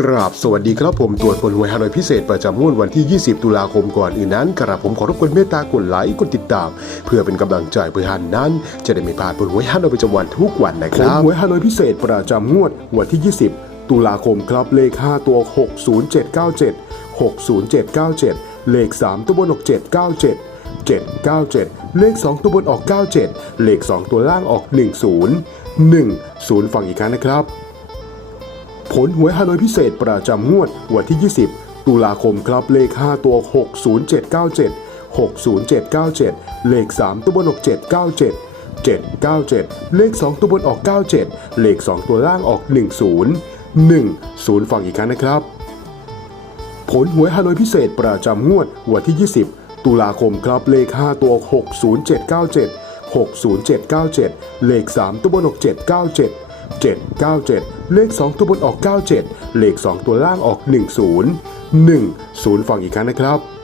กราบสวัสดีครับผมตรวจผลหวยฮานอยพิเศษประจำงวดวันที่ 20 ตุลาคมก่อนอื่นนั้นกราบผมขอรบกวนเมตตากดไลค์กดติดตาม เพื่อเป็นกำลังใจเพื่อท่านนั้น จะได้ไม่พลาดผลหวยฮานอยประจำวันทุกวันนะครับหวยฮานอยพิเศษประจำงวดวันที่ 20 ตุลาคมครับเลข 5 ตัว 60797 60797 เลข 3 ตัวบนออก797 797 เลข 2 ตัวบนออก 97 เลข 2 ตัวล่างออก 10 10ฟังอีกครั้งนะครับ ลหวยฮานอยพิเศษประจำงวดวันที่ 20 ตุลาคมครับเลข 5 ตัว 60797 60797 เลข 3 ตัวบนออก 797 797 เลข 2 ตัวบนออก 97 เลข 2 ตัวล่างออก 10 10 ฟังอีกครั้งนะครับ ผลหวยฮานอยพิเศษประจำงวดวันที่ 20 ตุลาคมครับเลข 5 ตัว 60797 60797 เลข 3 ตัวบนออก 797 797 เลข 2 ตัวบนออก 97 เลข 2 ตัวล่างออก 10 10ฟังอีกครั้งนะครับ